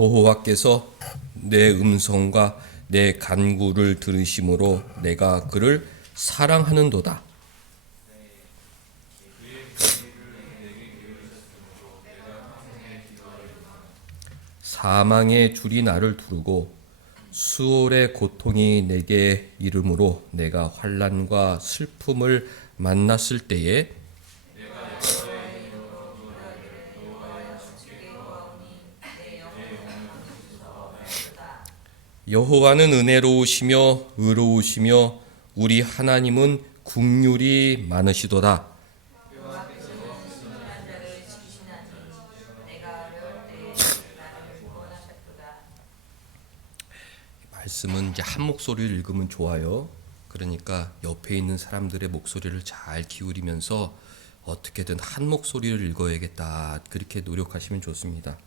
여호와께서 내 음성과 내 간구를 들으심으로 내가 그를 사랑하는도다. 사망의 줄이 나를 두르고 수월의 고통이 내게 이름으로 내가 환난과 슬픔을 만났을 때에 여호와는 은혜로우시며 의로우시며 우리 하나님은 긍휼이 많으시도다. 말씀은 이제 한 목소리를 읽으면 좋아요. 그러니까 옆에 있는 사람들의 목소리를 잘 기울이면서 어떻게든 한 목소리를 읽어야겠다. 그렇게 노력하시면 좋습니다.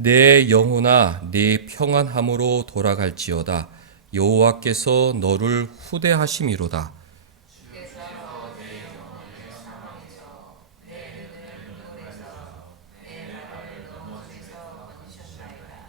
내 영혼아 네 평안함으로 돌아갈지어다. 여호와께서 너를 후대하심이로다.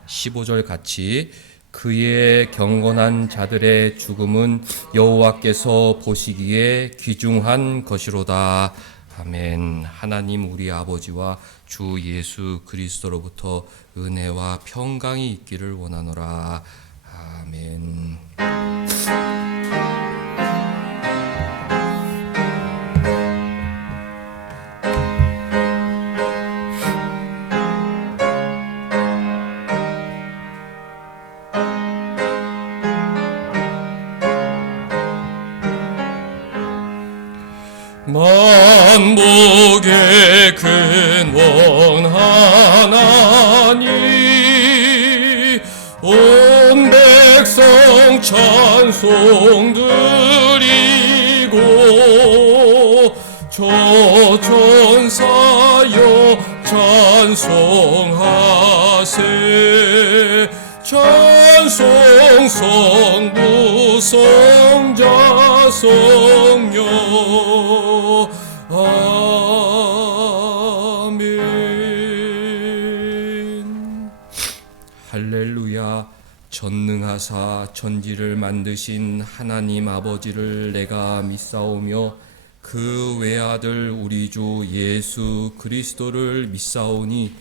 15절 같이 그의 경건한 자들의 죽음은 여호와께서 보시기에 귀중한 것이로다. 아멘. 하나님 우리 아버지와 주 예수 그리스도로부터 은혜와 평강이 있기를 원하노라. 아멘. 만복의 근원 하나님 온 백성 찬송 드리고 저 천사여 찬송하세 찬송 성부 성자 성령 아멘. 할렐루야. 전능하사 천지를 만드신 하나님 아버지를 내가 믿사오며 그 외아들 우리 주 예수 그리스도를 믿사오니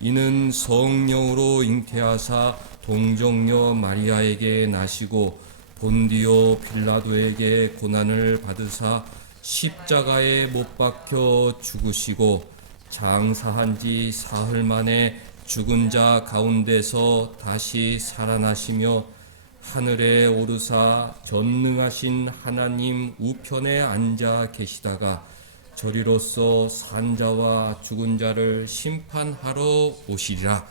이는 성령으로 잉태하사 동정녀 마리아에게 나시고 본디오 빌라도에게 고난을 받으사 십자가에 못 박혀 죽으시고 장사한 지 사흘 만에 죽은 자 가운데서 다시 살아나시며 하늘에 오르사 전능하신 하나님 우편에 앉아 계시다가 저리로서 산자와 죽은 자를 심판하러 오시리라.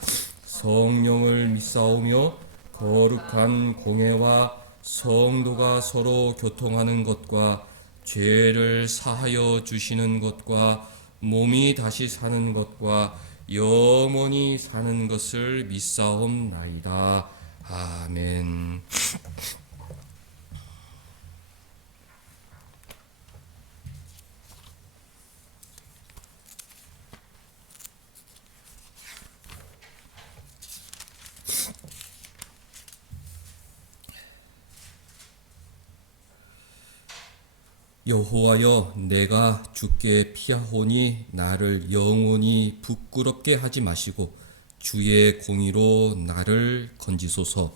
성령을 믿사오며 거룩한 공회와 성도가 서로 교통하는 것과 죄를 사하여 주시는 것과 몸이 다시 사는 것과 영원히 사는 것을 믿사옵나이다. 아멘. 여호와여 내가 주께 피하오니 나를 영원히 부끄럽게 하지 마시고 주의 공의로 나를 건지소서.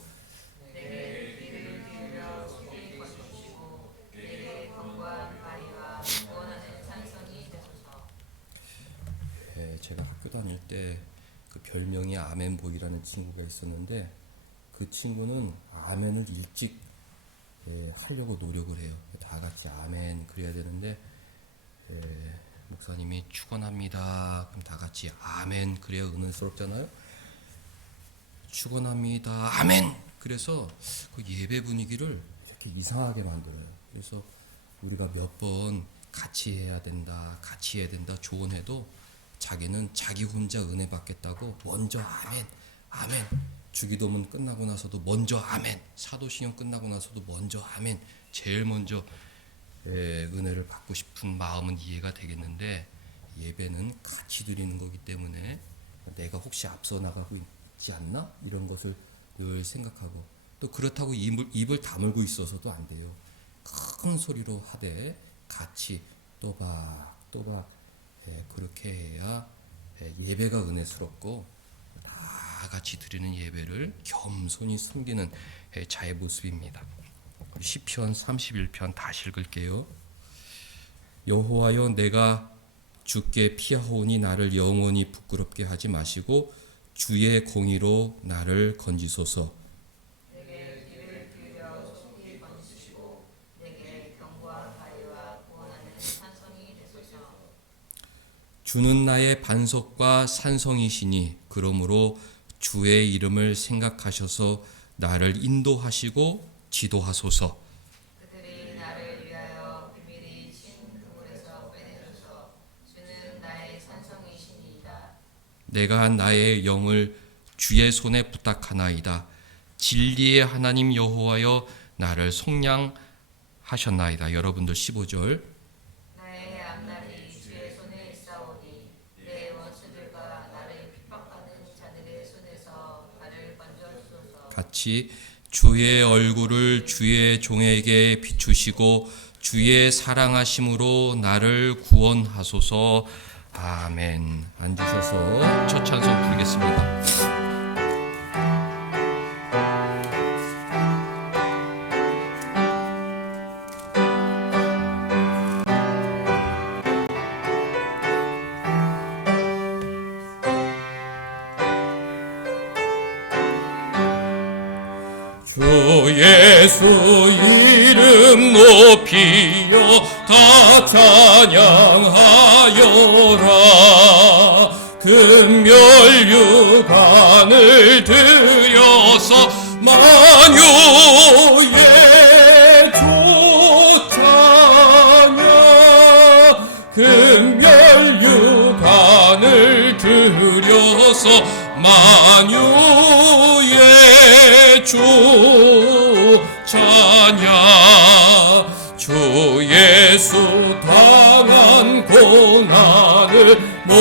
제가 학교 다닐 때 그 별명이 아멘보이라는 친구가 있었는데 그 친구는 아멘을 일찍 하려고 노력을 해요. 다 같이 아멘 그래야 되는데 목사님이 축원합니다. 그럼 다 같이 아멘 그래야 은은스럽잖아요. 축원합니다. 아멘. 그래서 그 예배 분위기를 이렇게 이상하게 만들어요. 그래서 우리가 몇 번 같이 해야 된다, 같이 해야 된다 조언해도 자기는 자기 혼자 은혜 받겠다고 먼저 아멘, 아멘. 주기도문 끝나고 나서도 먼저 아멘. 사도신경 끝나고 나서도 먼저 아멘. 제일 먼저 은혜를 받고 싶은 마음은 이해가 되겠는데 예배는 같이 드리는 거기 때문에 내가 혹시 앞서 나가고 같지 않나? 이런 것을 늘 생각하고, 또 그렇다고 입을 다물고 있어서도 안 돼요. 큰 소리로 하되 같이 또박 그렇게 해야 예배가 은혜스럽고 다 같이 드리는 예배를 겸손히 섬기는 자의 모습입니다. 시편 31편 다시 읽을게요. 여호와여, 내가 주께 피하오니 나를 영원히 부끄럽게 하지 마시고 주의 공의로 나를 건지소서. 내게 귀를 기울여 속히 건지시고 내게 경고와 바위와 구원하는 산성이 되소서. 주는 나의 반석과 산성이시니 그러므로 주의 이름을 생각하셔서 나를 인도하시고 지도하소서. 그들이 나를 위하여 비밀히 친 그물에서 빼내줘서 주는 나의 산성이시니이다. 내가 나의 영을 주의 손에 부탁하나이다. 진리의 하나님 여호와여, 나를 속량하셨나이다. 여러분들 15절. 나의 앞날이 주의 손에 있사오니 내 원수들과 나를 핍박하는 자들의 손에서 나를 건져주소서. 같이 주의 얼굴을 주의 종에게 비추시고 주의 사랑하심으로 나를 구원하소서. 아멘. 앉으셔서 첫 찬송 부르겠습니다. 주 예수 이름 높이여 다 찬양하여라. 금멸유관을 들여서 만유의 주 찬양. 금멸유관을 들여서 만유의 주 찬양. 주 예수 당한 고난을 못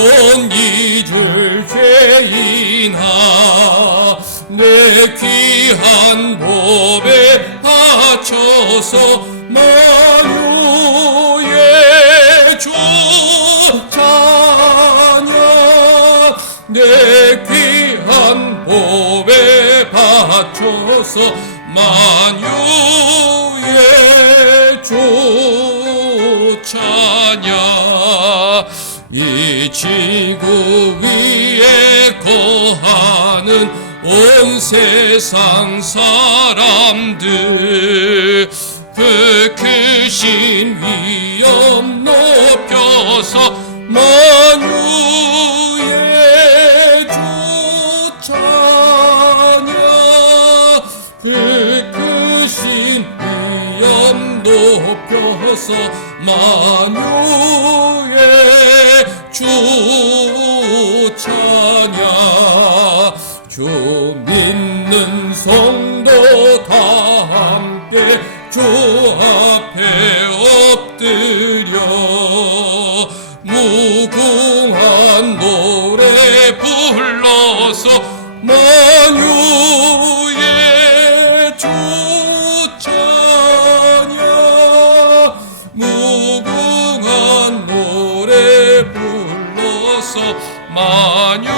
잊을 죄인아, 내 귀한 법에 바쳐서 만유의 주 찬양. 내 귀한 법에 바쳐서 만유의 주 찬양. 이 지구 위에 거하는 온 세상 사람들, 그 크신 위엄 높여서 만유의 주 찬양. 그 크신 위엄 높여서 만유의 주 찬양. 주 믿는 성도 다 함께 주 앞에 엎드려 무궁한 노래 불러서 만유의 주 찬양. 무궁한 노래 불러서 만유의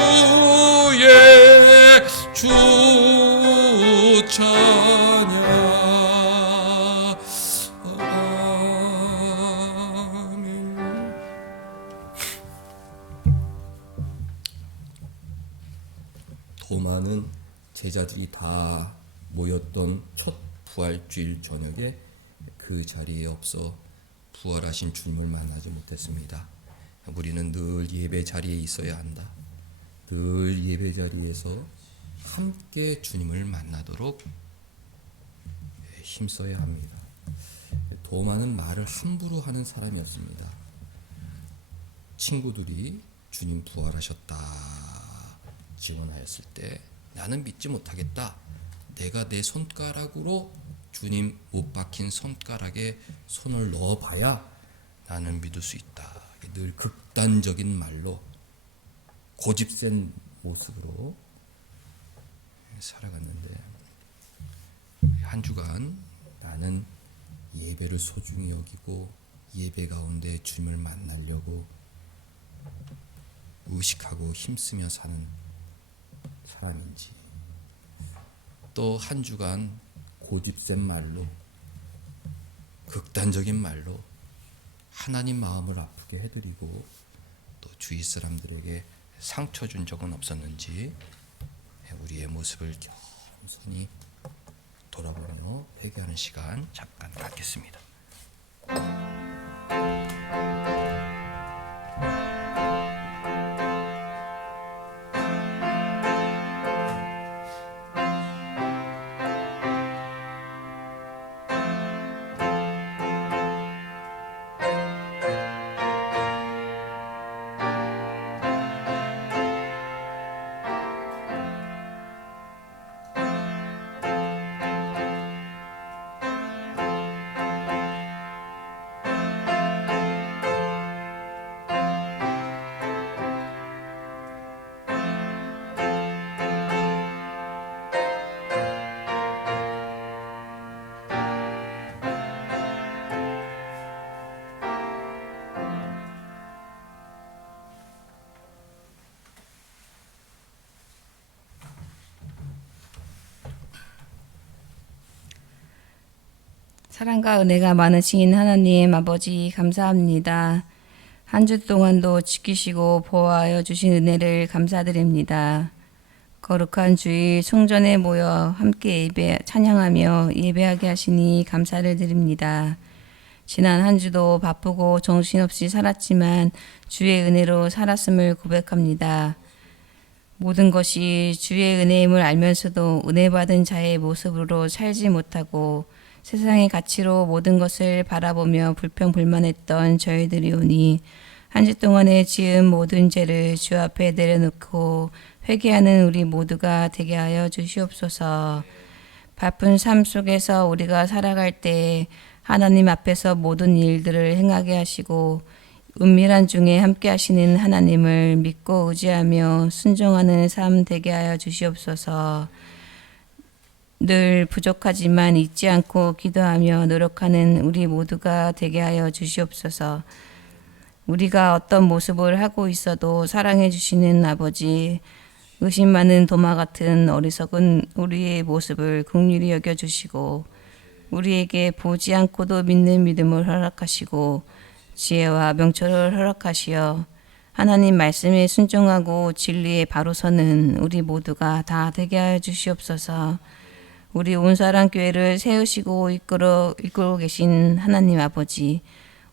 주 찬양. 아멘. 도마는 제자들이 다 모였던 첫 부활주일 저녁에 그 자리에 없어 부활하신 주님을 만나지 못했습니다. 우리는 늘 예배 자리에 있어야 한다. 늘 예배 자리에서 함께 주님을 만나도록 힘써야 합니다. 도마는 말을 함부로 하는 사람이었습니다. 친구들이 주님 부활하셨다 증언하였을 때 나는 믿지 못하겠다. 내가 내 손가락으로 주님 못 박힌 손가락에 손을 넣어봐야 나는 믿을 수 있다. 늘 극단적인 말로 고집센 모습으로 살아갔는데 한 주간 나는 예배를 소중히 여기고 예배 가운데 주님을 만나려고 의식하고 힘쓰며 사는 사람인지, 또 한 주간 고집센 말로, 극단적인 말로 하나님 마음을 아프게 해드리고 또 주위 사람들에게 상처 준 적은 없었는지 우리의 모습을 겸손히 돌아보며 회개하는 시간 잠깐 갖겠습니다. 사랑과 은혜가 많으신 하나님 아버지 감사합니다. 한 주 동안도 지키시고 보호하여 주신 은혜를 감사드립니다. 거룩한 주일 성전에 모여 함께 찬양하며 예배하게 하시니 감사를 드립니다. 지난 한 주도 바쁘고 정신없이 살았지만 주의 은혜로 살았음을 고백합니다. 모든 것이 주의 은혜임을 알면서도 은혜 받은 자의 모습으로 살지 못하고 세상의 가치로 모든 것을 바라보며 불평불만했던 저희들이오니 한 주 동안에 지은 모든 죄를 주 앞에 내려놓고 회개하는 우리 모두가 되게 하여 주시옵소서. 바쁜 삶 속에서 우리가 살아갈 때 하나님 앞에서 모든 일들을 행하게 하시고 은밀한 중에 함께 하시는 하나님을 믿고 의지하며 순종하는 삶 되게 하여 주시옵소서. 늘 부족하지만 잊지 않고 기도하며 노력하는 우리 모두가 되게 하여 주시옵소서. 우리가 어떤 모습을 하고 있어도 사랑해 주시는 아버지, 의심 많은 도마 같은 어리석은 우리의 모습을 긍휼히 여겨 주시고 우리에게 보지 않고도 믿는 믿음을 허락하시고 지혜와 명철을 허락하시어 하나님 말씀에 순종하고 진리에 바로 서는 우리 모두가 다 되게 하여 주시옵소서. 우리 온사랑교회를 세우시고 이끌고 계신 하나님 아버지,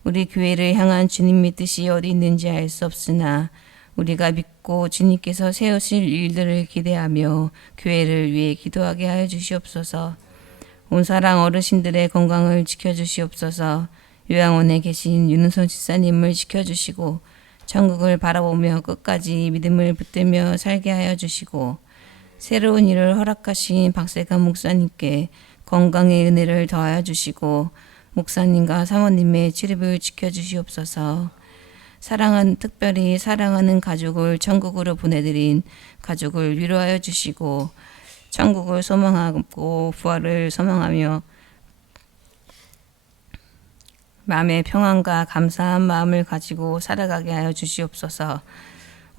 우리 교회를 향한 주님의 뜻이 어디 있는지 알 수 없으나 우리가 믿고 주님께서 세우실 일들을 기대하며 교회를 위해 기도하게 하여 주시옵소서. 온사랑 어르신들의 건강을 지켜주시옵소서. 요양원에 계신 윤은선 집사님을 지켜주시고 천국을 바라보며 끝까지 믿음을 붙들며 살게 하여 주시고 새로운 일을 허락하신 박세감 목사님께 건강의 은혜를 더하여 주시고 목사님과 사모님의 치료를 지켜주시옵소서. 특별히 사랑하는 가족을 천국으로 보내드린 가족을 위로하여 주시고 천국을 소망하고 부활을 소망하며 마음의 평안과 감사한 마음을 가지고 살아가게 하여 주시옵소서.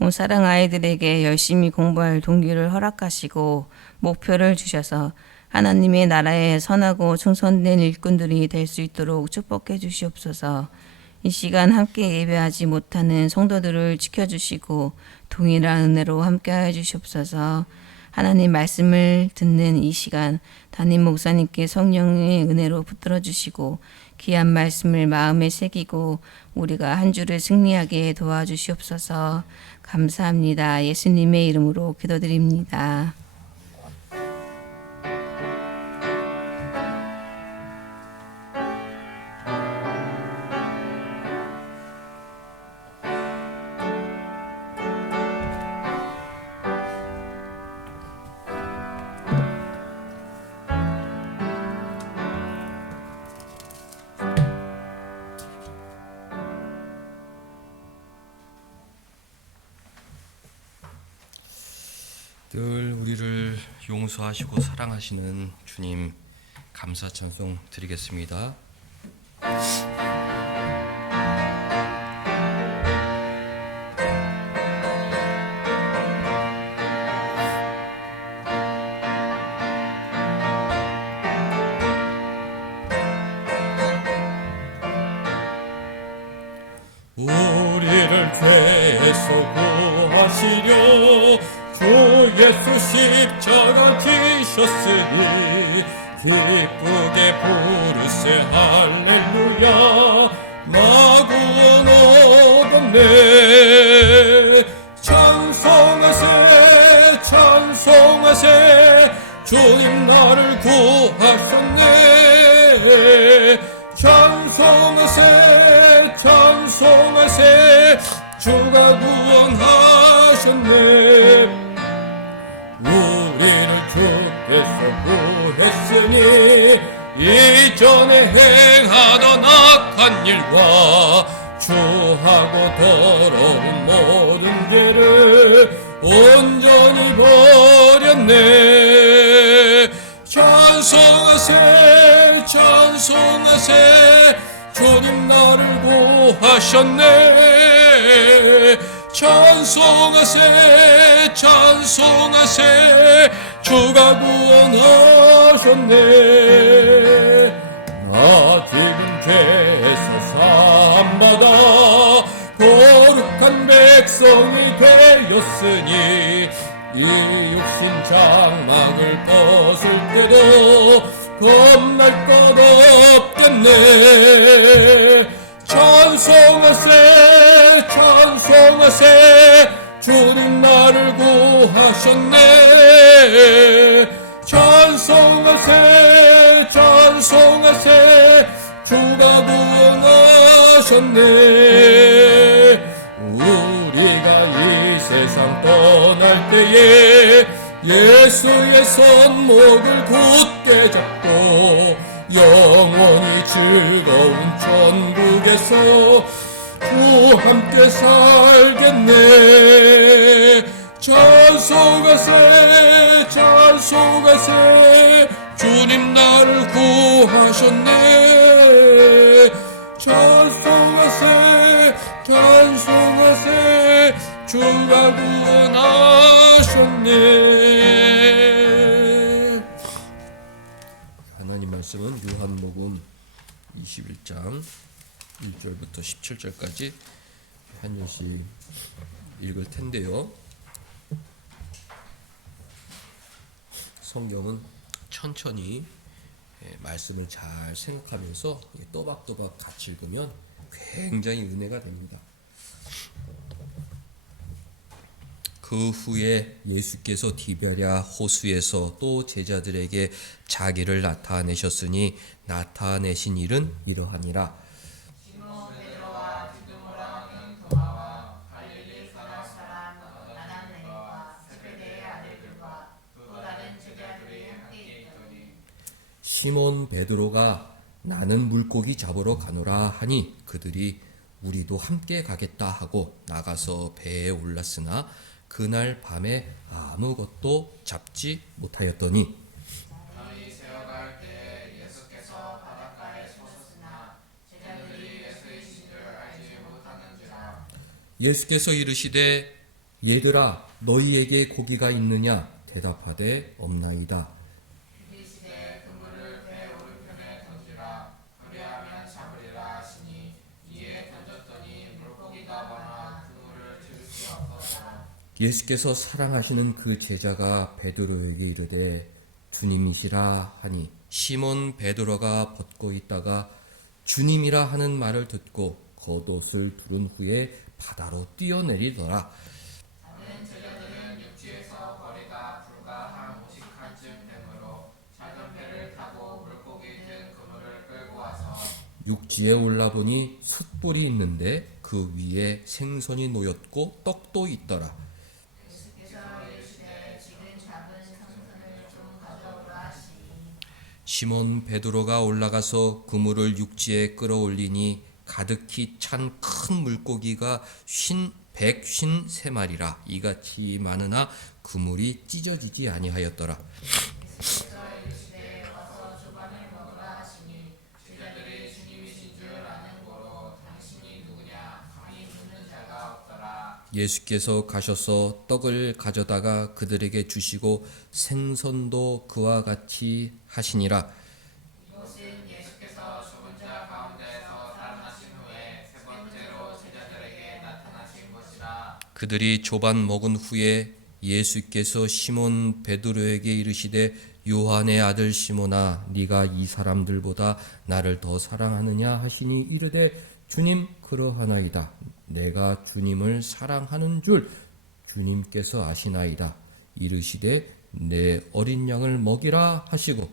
온 사랑 아이들에게 열심히 공부할 동기를 허락하시고 목표를 주셔서 하나님의 나라에 선하고 충성된 일꾼들이 될 수 있도록 축복해 주시옵소서. 이 시간 함께 예배하지 못하는 성도들을 지켜주시고 동일한 은혜로 함께하여 주시옵소서. 하나님 말씀을 듣는 이 시간 담임 목사님께 성령의 은혜로 붙들어 주시고 귀한 말씀을 마음에 새기고 우리가 한 주를 승리하게 도와주시옵소서. 감사합니다. 예수님의 이름으로 기도드립니다. 늘 우리를 용서하시고 사랑하시는 주님, 감사 찬송 드리겠습니다. 우리를 죄에서 구하시려 주 예수 십자가 지셨으니 기쁘게 부르세 할렐루야 나 구원 얻었네. 찬송하세 찬송하세 주님 나를 구하셨네. 찬송하세 찬송하세 주가 구원하셨네. 우리를 주께서 구했으니 이전에 행하던 악한 일과 주하고 더러운 모든 죄를 온전히 버렸네. 찬송하세 찬송하세 주님 나를 구하셨네. 찬송하세 찬송하세 주가 구원하셨네. 나 지금 죄에서 사함받아 거룩한 백성이 되었으니 이 육신 장막을 벗을 때도 겁날 것 없겠네. 찬송하세 찬송하세 주님 나를 구하셨네. 찬송하세 찬송하세 주가 구원하셨네. 우리가 이 세상 떠날 때에 예수의 손목을 굳게 잡고 영원히 즐거운 천국에서 주와 함께 살겠네. 찬송하세 찬송하세 주님 나를 구하셨네. 찬송하세 찬송하세 주가 구원하셨네. 하나님 말씀은 요한복음 21장 1절부터 17절까지 한 절씩 읽을 텐데요. 성경은 천천히 말씀을 잘 생각하면서 또박또박 같이 읽으면 굉장히 은혜가 됩니다. 그 후에 예수께서 디베랴 호수에서 또 제자들에게 자기를 나타내셨으니 나타내신 일은 이러하니라. 시몬 베드로와 디두모라는 도마와 갈릴리 가나 사람 나나네와 세베대의 아들들과 또 다른 제자들이 함께 있더니 시몬 베드로가 나는 물고기 잡으러 가노라 하니 그들이 우리도 함께 가겠다 하고 나가서 배에 올랐으나 그날 밤에 아무것도 잡지 못하였더니 밤이 새어갈 때 예수께서 바닷가에 서셨으나 제자들이 예수이신 줄 알지 못하는지라. 예수께서 이르시되 얘들아 너희에게 고기가 있느냐 대답하되 없나이다. 이르시되 그물을 배 오른편에 던지라. 그리하면 잡으리라 하시니 이에 던졌더니 물고기가 많아 그물을 들 수 없었다. 예수께서 사랑하시는 그 제자가 베드로에게 이르되 주님이시라 하니 시몬 베드로가 벗고 있다가 주님이라 하는 말을 듣고 겉옷을 두른 후에 바다로 뛰어내리더라. 다른 제자들은 육지에서 거리가 불과 한 50칸쯤 되므로 작은 배를 타고 물고기 든 그물을 끌고 와서 육지에 올라보니 숯불이 있는데 그 위에 생선이 놓였고 떡도 있더라. 예수께서 이르시되 지금 잡은 생선을 좀 가져오라 하시니 시몬 베드로가 올라가서 그물을 육지에 끌어올리니 가득히 찬 큰 물고기가 50 153마리라. 이같이 많으나 그물이 찢어지지 아니하였더라. 제자들이 주님이신 줄 아는 고로 당신이 누구냐 감히 묻는 자가 없더라. 예수께서 가셔서 떡을 가져다가 그들에게 주시고 생선도 그와 같이 하시니라. 이것은 예수께서 죽은 자 가운데에서 살아나신 후에 세 번째로 제자들에게 나타나신 것이라. 그들이 조반 먹은 후에 예수께서 시몬 베드로에게 이르시되 요한의 아들 시몬아 네가 이 사람들보다 나를 더 사랑하느냐 하시니 이르되 주님 그러하나이다. 내가 주님을 사랑하는 줄 주님께서 아시나이다. 이르시되 내 어린 양을 먹이라 하시고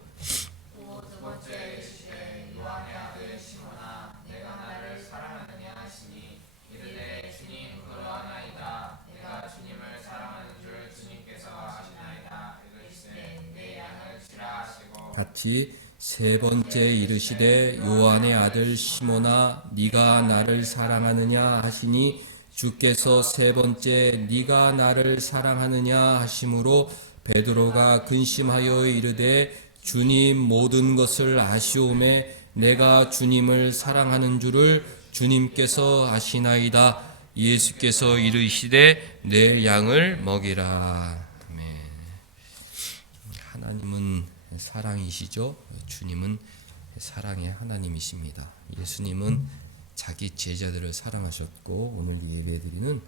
또 두 번째 이르시되 요한의 아들 시몬아 내가 나를 사랑하느냐 하시니 이르되 주님 그러하나이다. 내가 주님을 사랑하는 줄 주님께서 아시나이다. 이르시되 내 양을 치라 하시고 같이 세 번째 이르시되 요한의 아들 시몬아 네가 나를 사랑하느냐 하시니 주께서 세 번째 네가 나를 사랑하느냐 하심으로 베드로가 근심하여 이르되 주님 모든 것을 아시오매 내가 주님을 사랑하는 줄을 주님께서 아시나이다. 예수께서 이르시되 내 양을 먹이라. 아멘. 하나님은 사랑이시죠. 주님은 사랑의 하나님이십니다. 예수님은 자기 제자들을 사랑하셨고 오늘 예배드리는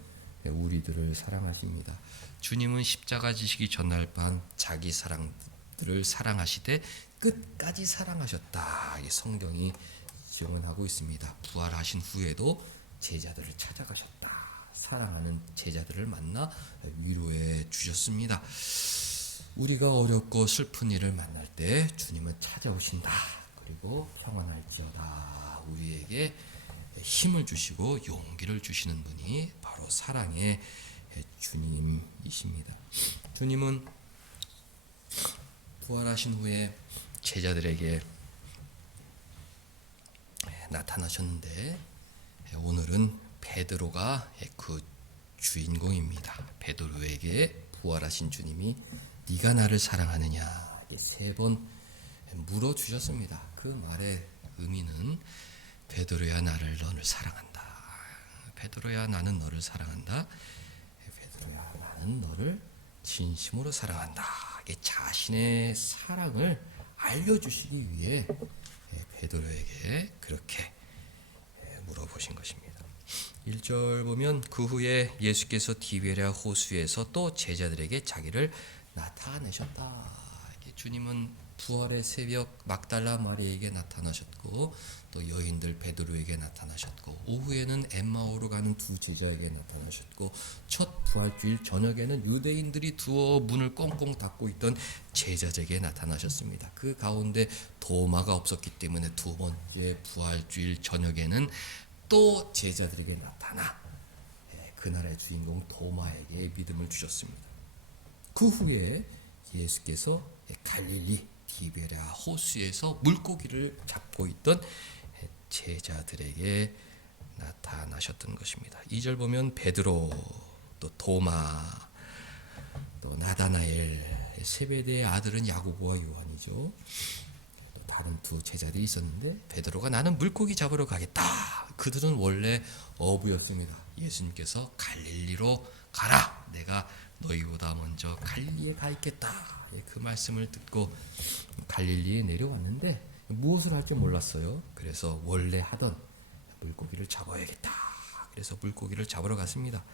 우리들을 사랑하십니다. 주님은 십자가 지시기 전날 밤 자기 사랑들을 사랑하시되 끝까지 사랑하셨다. 이 성경이 증언하고 있습니다. 부활하신 후에도 제자들을 찾아가셨다. 사랑하는 제자들을 만나 위로해 주셨습니다. 우리가 어렵고 슬픈 일을 만날 때 주님은 찾아오신다. 그리고 평안할지어다. 우리에게 힘을 주시고 용기를 주시는 분이 바로 사랑의 주님이십니다. 주님은 부활하신 후에 제자들에게 나타나셨는데 오늘은 베드로가 그 주인공입니다. 베드로에게 부활하신 주님이 네가 나를 사랑하느냐 세 번 물어주셨습니다. 그 말의 의미는 베드로야 너를 사랑한다. 베드로야 나는 너를 사랑한다. 베드로야 나는 너를 진심으로 사랑한다. 자신의 사랑을 알려주시기 위해 베드로에게 그렇게 물어보신 것입니다. 1절 보면 그 후에 예수께서 디베랴 호수에서 또 제자들에게 자기를 나타내셨다. 주님은 부활의 새벽 막달라 마리에게 나타나셨고 또 여인들 베드로에게 나타나셨고 오후에는 엠마오로 가는 두 제자에게 나타나셨고 첫 부활주일 저녁에는 유대인들이 두어 문을 꽁꽁 닫고 있던 제자들에게 나타나셨습니다. 그 가운데 도마가 없었기 때문에 두 번째 부활주일 저녁에는 또 제자들에게 나타나 그날의 주인공 도마에게 믿음을 주셨습니다. 그 후에 예수께서 갈릴리 디베랴 호수에서 물고기를 잡고 있던 제자들에게 나타나셨던 것입니다. 2절 보면 베드로, 또 도마, 또 나다나엘, 세베대의 아들은 야고보와 요한이죠. 또 다른 두 제자들이 있었는데 베드로가 나는 물고기 잡으러 가겠다. 그들은 원래 어부였습니다. 예수님께서 갈릴리로 가라. 내가 너희보다 먼저 갈릴리에 가 있겠다. 그 말씀을 듣고 갈릴리에 내려왔는데 무엇을 할 줄 몰랐어요. 그래서 원래 하던 물고기를 잡아야겠다. 그래서 물고기를 잡으러 갔습니다.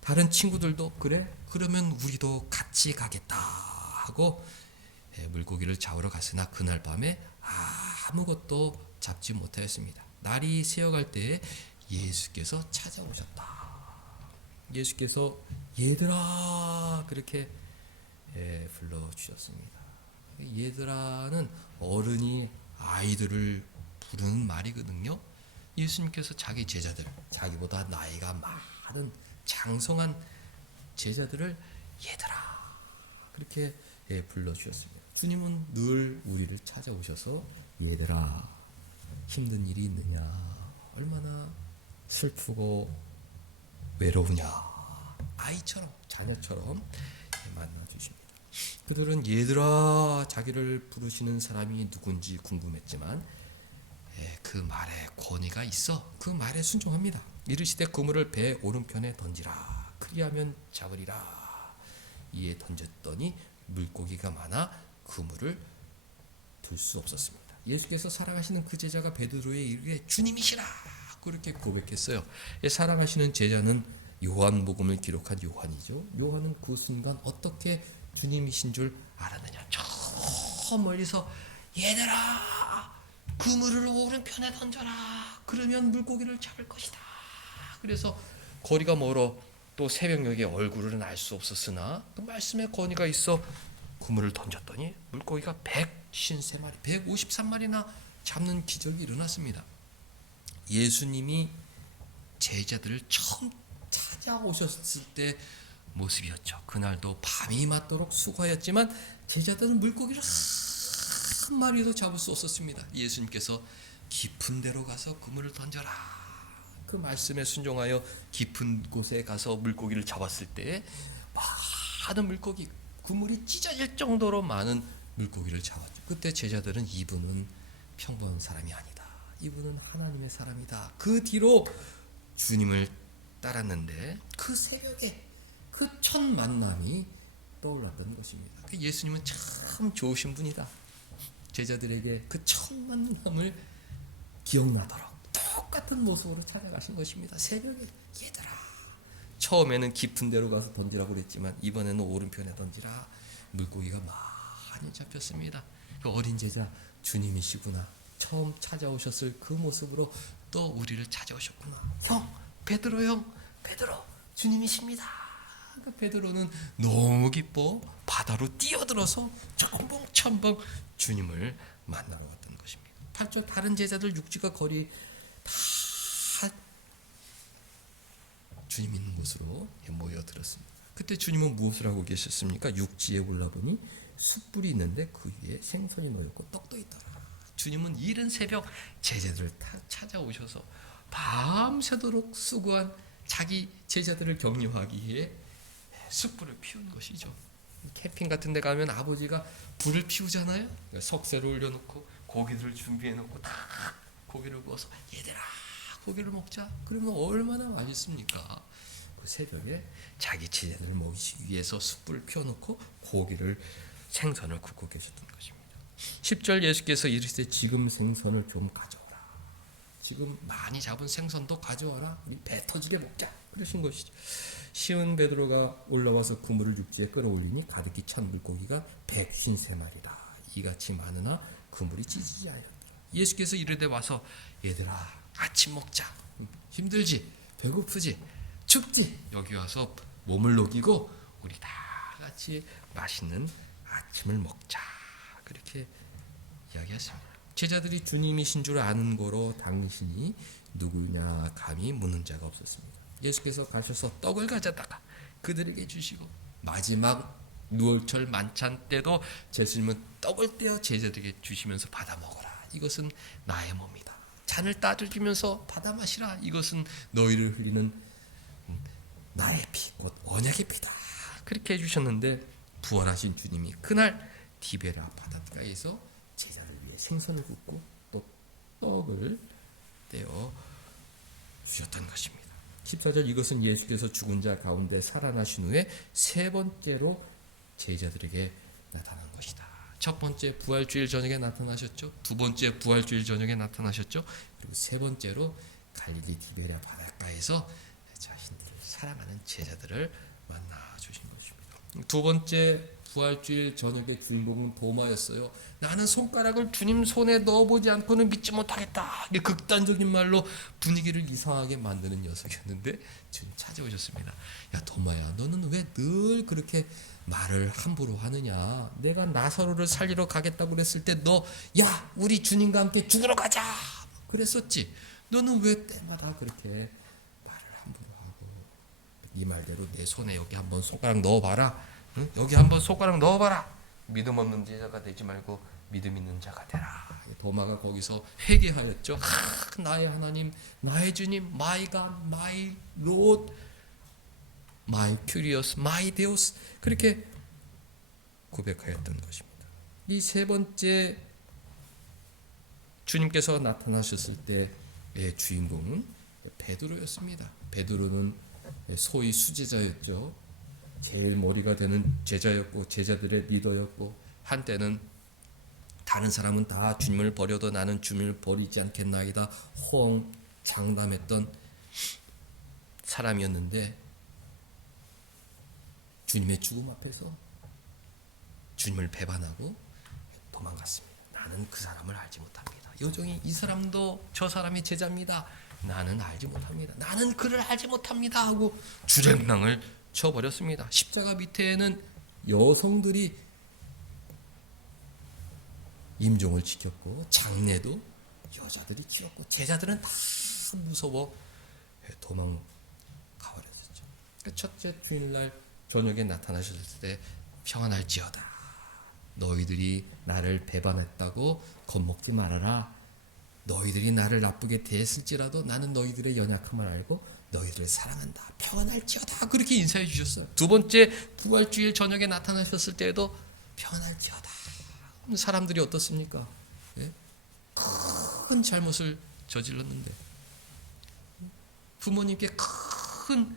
다른 친구들도 그래? 그러면 우리도 같이 가겠다 하고 물고기를 잡으러 갔으나 그날 밤에 아무것도 잡지 못하였습니다. 날이 새어갈 때에 예수께서 찾아오셨다. 예수께서 얘들아 그렇게 불러주셨습니다. 얘들아는 어른이 아이들을 부르는 말이거든요. 예수님께서 자기 제자들, 자기보다 나이가 많은 장성한 제자들을 얘들아 그렇게 불러주셨습니다. 주님은 늘 우리를 찾아오셔서 얘들아 힘든 일이 있느냐, 얼마나 슬프고 외로우냐? 아이처럼, 자녀처럼 만나 주십니다. 그들은 얘들아 자기를 부르시는 사람이 누군지 궁금했지만 그 말에 권위가 있어 그 말에 순종합니다. 이르시되 그물을 배 오른편에 던지라 그리하면 잡으리라. 이에 던졌더니 물고기가 많아 그물을 들 수 없었습니다. 예수께서 사랑하시는 그 제자가 베드로에 이르되 주님이시라 그렇게 고백했어요. 사랑하시는 제자는 요한복음을 기록한 요한이죠. 요한은 그 순간 어떻게 주님이신 줄 알았느냐. 저 멀리서 얘들아 그물을 오른편에 던져라 그러면 물고기를 잡을 것이다. 그래서 거리가 멀어 또 새벽녘에 얼굴은 알 수 없었으나 그 말씀에 권위가 있어 그물을 던졌더니 물고기가 153마리 153마리나 잡는 기적이 일어났습니다. 예수님이 제자들을 처음 찾아오셨을 때 모습이었죠. 그날도 밤이 맞도록 수고하였지만 제자들은 물고기를 한 마리도 잡을 수 없었습니다. 예수님께서 깊은 데로 가서 그물을 던져라 그 말씀에 순종하여 깊은 곳에 가서 물고기를 잡았을 때 많은 물고기 그물이 찢어질 정도로 많은 물고기를 잡았죠. 그때 제자들은 이분은 평범한 사람이 아니다. 이분은 하나님의 사람이다. 그 뒤로 주님을 따랐는데 그 새벽에 그 첫 만남이 떠올랐던 것입니다. 예수님은 참 좋으신 분이다. 제자들에게 그 첫 만남을 기억나도록 똑같은 모습으로 찾아가신 것입니다. 새벽에 얘들아 처음에는 깊은 데로 가서 던지라고 그랬지만 이번에는 오른편에 던지라. 물고기가 많이 잡혔습니다. 그 어린 제자 주님이시구나. 처음 찾아오셨을 그 모습으로 또 우리를 찾아오셨구나. 형 베드로 형 베드로 주님이십니다. 그 베드로는 너무 기뻐 바다로 뛰어들어서 첨벙첨벙 주님을 만나러 갔던 것입니다. 8절 다른 제자들 육지가 거리 다 주님 있는 곳으로 모여들었습니다. 그때 주님은 무엇을 하고 계셨습니까? 육지에 올라보니 숯불이 있는데 그 위에 생선이 놓였고 떡도 있더라. 주님은 이른 새벽 제자들을 찾아오셔서 밤새도록 수고한 자기 제자들을 격려하기 위해 숯불을 피운 것이죠. 캠핑 같은 데 가면 아버지가 불을 피우잖아요. 석쇠를 올려놓고 고기들을 준비해놓고 다 고기를 구워서 얘들아 고기를 먹자. 그러면 얼마나 맛있습니까? 그 새벽에 자기 제자들을 먹이기 위해서 숯불을 피워놓고 고기를 생선을 굽고 계셨던 것입니다. 10절 예수께서 이르시되 지금 생선을 좀 가져오라. 지금 많이 잡은 생선도 가져와라. 우리 배 터지게 먹자. 그러신 것이죠. 시몬 베드로가 올라와서 그물을 육지에 끌어올리니 가득히 찬 물고기가 153마리라. 이같이 많으나 그물이 찢어지지 아니하더라. 예수께서 이르되 와서 얘들아 아침 먹자. 힘들지? 배고프지? 춥지? 여기 와서 몸을 녹이고 우리 다 같이 맛있는 아침을 먹자. 그렇게 이야기했습니다. 제자들이 주님이신 줄 아는 거로 당신이 누구냐 감히 묻는 자가 없었습니다. 예수께서 가셔서 떡을 가져다가 그들에게 주시고 마지막 누월절 만찬 때도 예수님은 떡을 떼어 제자들에게 주시면서 받아 먹어라. 이것은 나의 몸이다. 잔을 따르면서 받아 마시라. 이것은 너희를 흘리는 나의 피, 곧 언약의 피다. 그렇게 해주셨는데 부활하신 주님이 그날 디베라 바닷가에서 제자를 위해 생선을 굽고 또 떡을 떼어 주셨던 것입니다. 14절 이것은 예수께서 죽은 자 가운데 살아나신 후에 세 번째로 제자들에게 나타난 것이다. 첫 번째 부활주일 저녁에 나타나셨죠. 두 번째 부활주일 저녁에 나타나셨죠. 그리고 세 번째로 갈릴리 디베랴 바닷가에서 자신들을 사랑하는 제자들을 만나 주신 것입니다. 두 번째 부활주일 저녁의 주인공은 도마였어요. 나는 손가락을 주님 손에 넣어보지 않고는 믿지 못하겠다. 이게 극단적인 말로 분위기를 이상하게 만드는 녀석이었는데 주님 찾아오셨습니다. 야 도마야, 너는 왜 늘 그렇게 말을 함부로 하느냐. 내가 나사로를 살리러 가겠다고 그랬을 때 너 야 우리 주님과 함께 죽으러 가자 그랬었지. 너는 왜 때마다 그렇게 말을 함부로 하고. 네 말대로 내 손에 여기 한번 손가락 넣어봐라. 응? 여기 한번 손가락 넣어봐라. 믿음 없는 제자가 되지 말고 믿음 있는 자가 되라. 도마가 거기서 회개하였죠. 나의 하나님, 나의 주님, my God, my Lord, my curious, my deus 그렇게 고백하였던 것입니다. 이 세 번째 주님께서 나타나셨을 때의 주인공은 베드로였습니다. 베드로는 소위 수제자였죠. 제일 머리가 되는 제자였고 제자들의 리더였고 한때는 다른 사람은 다 주님을 버려도 나는 주님을 버리지 않겠나이다 호언 장담했던 사람이었는데 주님의 죽음 앞에서 주님을 배반하고 도망갔습니다. 나는 그 사람을 알지 못합니다. 여종이 이 사람도 저 사람의 제자입니다. 나는 알지 못합니다. 나는 그를 알지 못합니다 하고 주랭랑을 쳐버렸습니다. 십자가 밑에는 여성들이 임종을 지켰고 장례도 여자들이 지었고 제자들은 다 무서워 도망가버렸죠. 첫째 주일날 저녁에 나타나셨을 때 평안할지어다. 너희들이 나를 배반했다고 겁먹지 말아라. 너희들이 나를 나쁘게 대했을지라도 나는 너희들의 연약함을 알고 너희들을 사랑한다. 평안할지어다. 그렇게 인사해 주셨어요. 두 번째 부활주일 저녁에 나타나셨을 때에도 평안할지어다. 사람들이 어떻습니까? 예? 큰 잘못을 저질렀는데 부모님께 큰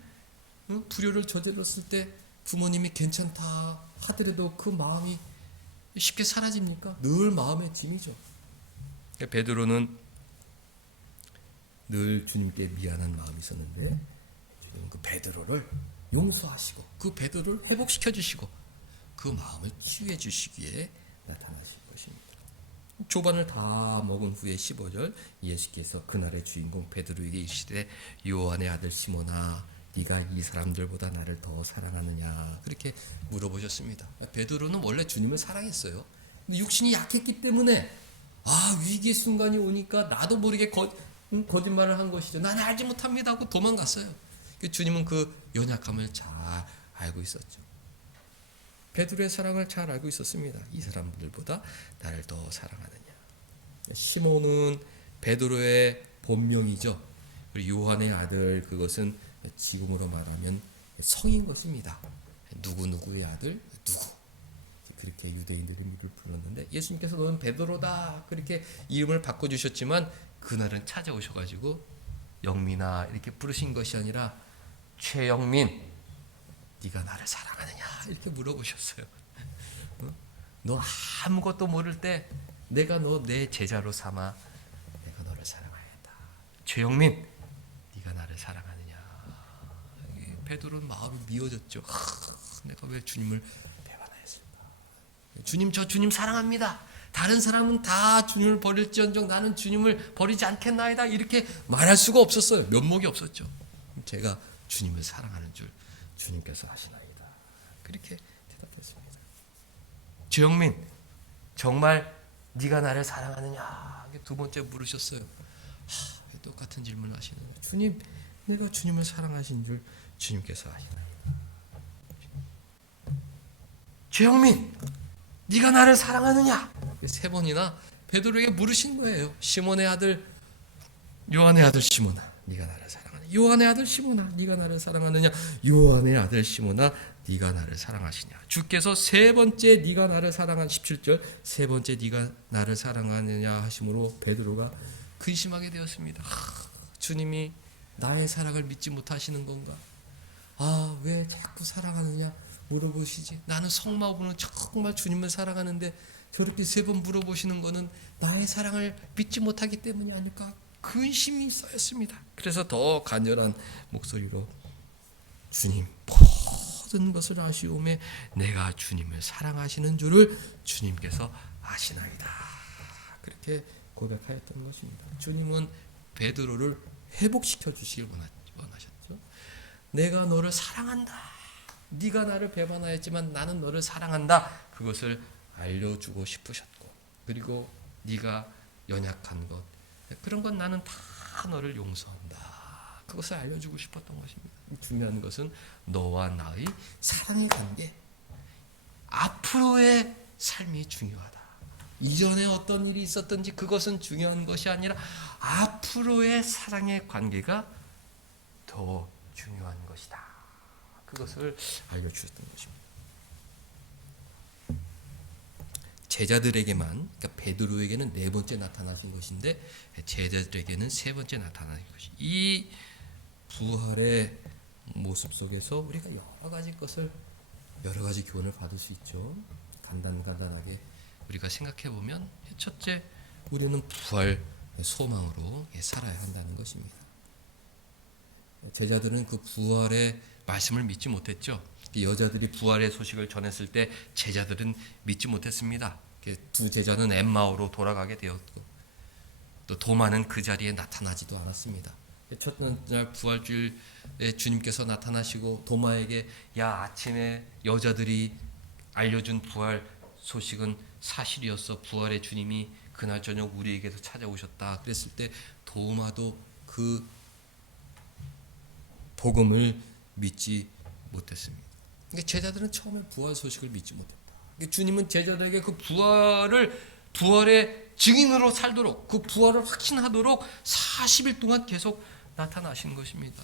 불효를 저질렀을 때 부모님이 괜찮다 하더라도 그 마음이 쉽게 사라집니까? 늘 마음의 짐이죠. 베드로는 늘 주님께 미안한 마음이 있었는데 주님은 그 베드로를 용서하시고 그 베드로를 회복시켜 주시고 그 마음을 치유해 주시기에 나타나신 것입니다. 조반을 다 먹은 후에 15절 예수께서 그날의 주인공 베드로에게 이르시되 요한의 아들 시몬아 네가 이 사람들보다 나를 더 사랑하느냐 그렇게 물어보셨습니다. 베드로는 원래 주님을 사랑했어요. 근데 육신이 약했기 때문에 위기의 순간이 오니까 나도 모르게 거짓말을 한 것이죠. 나는 알지 못합니다 하고 도망갔어요. 주님은 그 연약함을 잘 알고 있었죠. 베드로의 사랑을 잘 알고 있었습니다. 이 사람들보다 나를 더 사랑하느냐. 시몬은 베드로의 본명이죠. 그리고 요한의 아들 그것은 지금으로 말하면 성인 것입니다. 누구누구의 아들 누구 그렇게 유대인들이 이름을 불렀는데 예수님께서 너는 베드로다 그렇게 이름을 바꿔주셨지만 그날은 찾아오셔가지고 영민아 이렇게 부르신 것이 아니라 최영민 네가 나를 사랑하느냐 이렇게 물어보셨어요. 너 아무것도 모를 때 내가 너 내 제자로 삼아 내가 너를 사랑하겠다. 최영민 네가 나를 사랑하느냐. 베드로는 마음이 미어졌죠. 내가 왜 주님을 배반하였을까. 주님 저 주님 사랑합니다. 다른 사람은 다 주님을 버릴지언정 나는 주님을 버리지 않겠나이다 이렇게 말할 수가 없었어요. 면목이 없었죠. 제가 주님을 사랑하는 줄 주님께서 아시나이다. 그렇게 대답했습니다. 주영민 정말 네가 나를 사랑하느냐 두 번째 물으셨어요. 왜 똑같은 질문을 하시는데 주님 내가 주님을 사랑하신 줄 주님께서 아시나이다. 주영민 네가 나를 사랑하느냐 세 번이나 베드로에게 물으신 거예요. 시몬의 아들 요한의 아들 시몬아 네가 나를 사랑하느냐. 요한의 아들 시몬아 네가 나를 사랑하느냐. 요한의 아들 시몬아 네가 나를 사랑하시냐. 주께서 세 번째 네가 나를 사랑한 17절 세 번째 네가 나를 사랑하느냐 하심으로 베드로가 근심하게 되었습니다. 주님이 나의 사랑을 믿지 못하시는 건가. 왜 자꾸 사랑하느냐 물어보시지. 나는 성마음으로 정말 주님을 사랑하는데 저렇게 세 번 물어보시는 거는 나의 사랑을 믿지 못하기 때문이 아닐까 근심이 쌓였습니다. 그래서 더 간절한 목소리로 주님 모든 것을 아시오매 내가 주님을 사랑하시는 줄을 주님께서 아시나이다. 그렇게 고백하였던 것입니다. 주님은 베드로를 회복시켜 주시길 원하셨죠. 내가 너를 사랑한다. 네가 나를 배반하였지만 나는 너를 사랑한다. 그것을 알려주고 싶으셨고 그리고 네가 연약한 것 그런 건 나는 다 너를 용서한다. 그것을 알려주고 싶었던 것입니다. 중요한 것은 너와 나의 사랑의 관계 앞으로의 삶이 중요하다. 이전에 어떤 일이 있었든지 그것은 중요한 것이 아니라 앞으로의 사랑의 관계가 더 중요한 것이다. 그것을 알려주셨던 것입니다. 제자들에게만, 그러니까 베드로에게는 네 번째 나타나신 것인데 제자들에게는 세 번째 나타나신 것이, 이 부활의 모습 속에서 우리가 여러 가지 것을, 여러 가지 교훈을 받을 수 있죠. 간단하게 우리가 생각해 보면, 첫째, 우리는 부활 소망으로 살아야 한다는 것입니다. 제자들은 그 부활의 말씀을 믿지 못했죠. 여자들이 부활의 소식을 전했을 때 제자들은 믿지 못했습니다. 두 제자는 엠마오로 돌아가게 되었고, 또 도마는 그 자리에 나타나지도 않았습니다. 첫날 부활주일에 주님께서 나타나시고 도마에게, 야, 아침에 여자들이 알려준 부활 소식은 사실이었어. 부활의 주님이 그날 저녁 우리에게서 찾아오셨다. 그랬을 때 도마도 그 복음을 믿지 못했습니다. 그러니까 제자들은 처음에 부활 소식을 믿지 못했다. 그러니까 주님은 제자들에게 그 부활의 증인으로 살도록, 그 부활을 확신하도록 40일 동안 계속 나타나신 것입니다.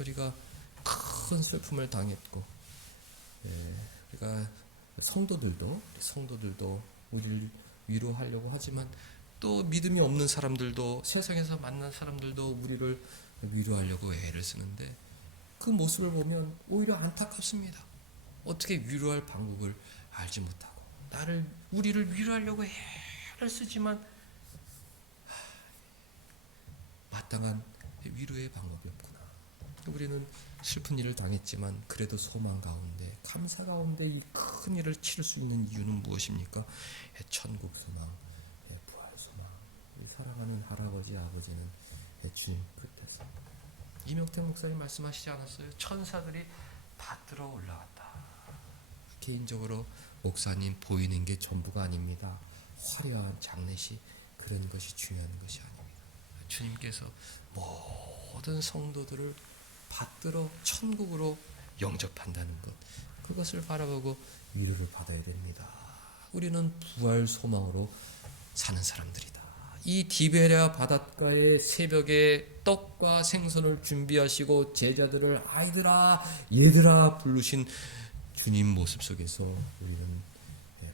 우리가 큰 슬픔을 당했고, 우리가 성도들도 우리를 위로하려고 하지만, 또 믿음이 없는 사람들도, 세상에서 만난 사람들도 우리를 위로하려고 애를 쓰는데, 그 모습을 보면 오히려 안타깝습니다. 어떻게 위로할 방법을 알지 못하고 우리를 위로하려고 애를 쓰지만 마땅한 위로의 방법이 없구나. 우리는 슬픈 일을 당했지만 그래도 소망 가운데, 감사 가운데 이 큰 일을 치를 수 있는 이유는 무엇입니까? 천국 소망, 부활 소망. 사랑하는 할아버지, 아버지는 주님 끝에서, 이명택 목사님 말씀하시지 않았어요? 천사들이 받들어 올라왔다. 개인적으로 목사님 보이는 게 전부가 아닙니다. 화려한 장례식, 그런 것이 중요한 것이 아닙니다. 주님께서 모든 성도들을 받들어 천국으로 영접한다는 것, 그것을 바라보고 위로를 받아야 됩니다. 우리는 부활 소망으로 사는 사람들이다. 이 디베랴 바닷가의 새벽에 떡과 생선을 준비하시고 제자들을 아이들아, 얘들아 부르신 주님 모습 속에서 우리는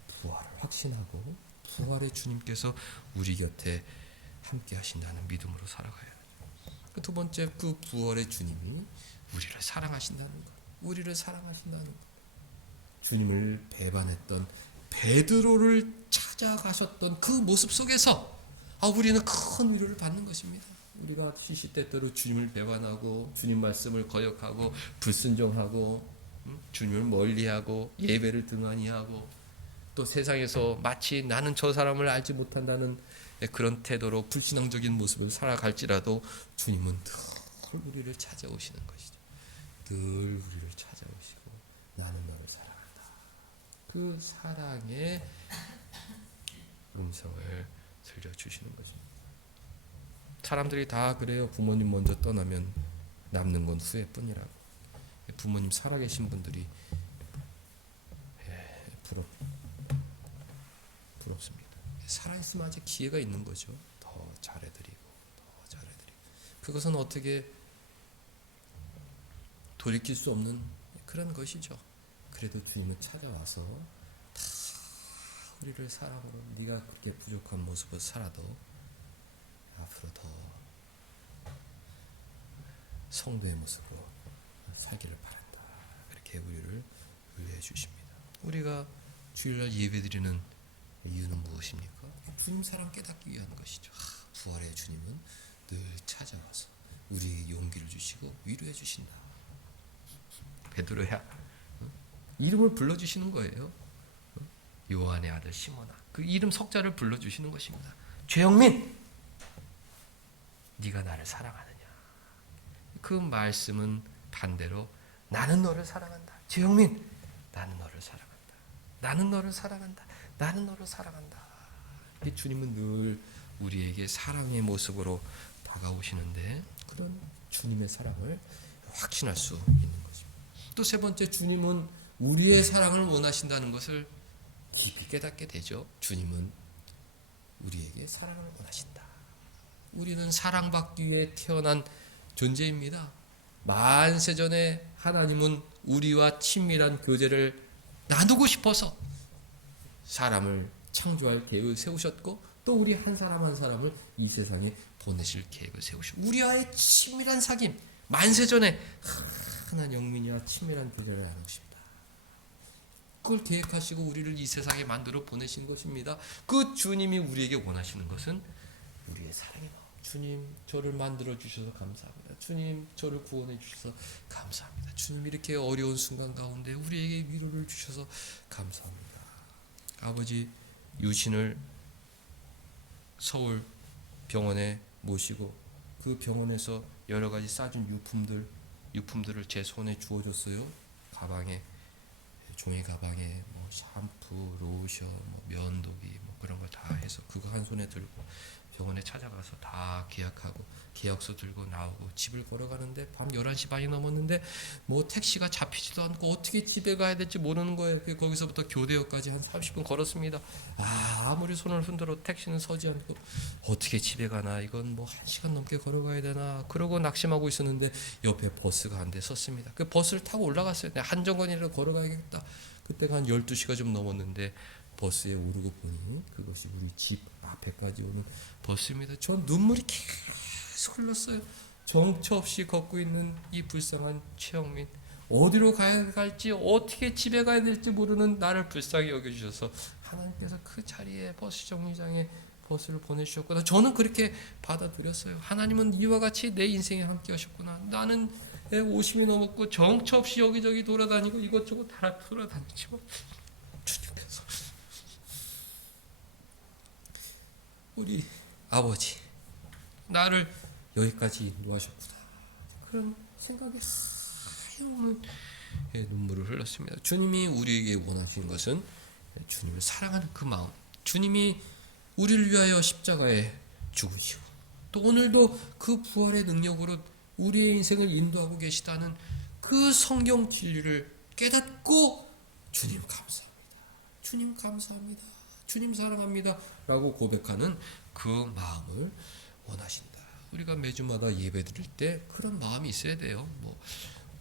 부활을 확신하고, 부활의 주님께서 우리 곁에 함께 하신다는 믿음으로 살아가야 해요. 두 번째, 그 부활의 주님이 우리를 사랑하신다는 것. 우리를 사랑하신다는 것. 주님을 배반했던 베드로를 찾아가셨던 그 모습 속에서 우리는 큰 위로를 받는 것입니다. 우리가 시시때때로 주님을 배반하고, 주님 말씀을 거역하고, 불순종하고, 주님을 멀리하고, 예배를 등한히하고, 또 세상에서 마치 나는 저 사람을 알지 못한다는 그런 태도로 불신앙적인 모습을 살아갈지라도 주님은 늘 우리를 찾아오시는 것이죠. 늘 우리를 찾아오시고, 나는 너를 사랑한다. 그 사랑의 음성을 들려주시는 거죠. 사람들이 다 그래요. 부모님 먼저 떠나면 남는 건 후회뿐이라고. 부모님 살아계신 분들이 부럽습니다. 살아있으면 아직 기회가 있는 거죠. 더 잘해드리고. 그것은 어떻게 돌이킬 수 없는 그런 것이죠. 그래도 주님은 찾아와서 다 우리를 사랑으로, 네가 그렇게 부족한 모습을 살아도 앞으로 더 성도의 모습으로 살기를 바란다. 그렇게 우리를 위로해 주십니다. 우리가 주일날 예배드리는 이유는 무엇입니까? 주님 사랑 깨닫기 위한 것이죠. 부활의 주님은 늘 찾아와서 우리에게 용기를 주시고 위로해 주신다. 베드로야, 이름을 불러주시는 거예요. 요한의 아들 시몬아, 그 이름 석자를 불러주시는 것입니다. 죄영민, 네가 나를 사랑하느냐? 그 말씀은 반대로 나는 너를 사랑한다. 죄영민, 나는 너를 사랑한다. 나는 너를 사랑한다. 나는 너를 사랑한다. 주님은 늘 우리에게 사랑의 모습으로 다가오시는데, 그런 주님의 사랑을 확신할 수 있는 것입니다. 또 세 번째, 주님은 우리의 사랑을 원하신다는 것을 깊이 깨닫게 되죠. 주님은 우리에게 사랑을 원하신다. 우리는 사랑받기 위해 태어난 존재입니다. 만세전에 하나님은 우리와 친밀한 교제를 나누고 싶어서 사람을 창조할 계획을 세우셨고 또 우리 한 사람 한 사람을 이 세상에 보내실 계획을 세우시고 우리와의 친밀한 사귐 만세전에 하나 영민이와 친밀한 교제를 나누십니다. 그걸 계획하시고 우리를 이 세상에 만들어 보내신 것입니다. 그 주님이 우리에게 원하시는 것은 우리의 사랑이에요. 주님 저를 만들어 주셔서 감사합니다. 주님 저를 구원해 주셔서 감사합니다. 주님 이렇게 어려운 순간 가운데 우리에게 위로를 주셔서 감사합니다. 아버지 유신을 서울 병원에 모시고 그 병원에서 여러 가지 싸준 유품들을 제 손에 주어줬어요. 가방에 종이 가방에 뭐 샴푸, 로션, 뭐 면도기 뭐 그런 거 다 해서 그거 한 손에 들고 병원에 찾아가서 다 계약하고 계약서 들고 나오고 집을 걸어가는데 밤 11시 반이 넘었는데 뭐 택시가 잡히지도 않고 어떻게 집에 가야 될지 모르는 거예요. 거기서부터 교대역까지 한 30분 걸었습니다. 아무리 손을 흔들어 택시는 서지 않고 어떻게 집에 가나 이건 뭐 1시간 넘게 걸어가야 되나 그러고 낙심하고 있었는데 옆에 버스가 한 대 섰습니다. 그 버스를 타고 올라갔어요. 한정거리로 걸어가야겠다. 그때가 한 12시가 좀 넘었는데 버스에 오르고 보니 그것이 우리 집 앞에까지 오는 버스입니다. 전 눈물이 계속 흘렀어요. 정처 없이 걷고 있는 이 불쌍한 최영민, 어디로 가야 할지 어떻게 집에 가야 될지 모르는 나를 불쌍히 여겨주셔서 하나님께서 그 자리에 버스 정류장에 버스를 보내주셨구나. 저는 그렇게 받아들였어요. 하나님은 이와 같이 내 인생에 함께 하셨구나. 나는 50이 넘었고 정처 없이 여기저기 돌아다니고 이것저것 다 돌아다니지만 주님께서 우리 아버지 나를 여기까지 인도하셨구나. 그런 생각에 하얀 눈물을 흘렸습니다. 주님이 우리에게 원하시는 것은 주님을 사랑하는 그 마음, 주님이 우리를 위하여 십자가에 죽으시고 또 오늘도 그 부활의 능력으로 우리의 인생을 인도하고 계시다는 그 성경 진리를 깨닫고 주님 감사합니다. 주님 감사합니다. 주님 사랑합니다. 라고 고백하는 그 마음을 원하신다. 우리가 매주마다 예배 드릴 때 그런 마음이 있어야 돼요. 뭐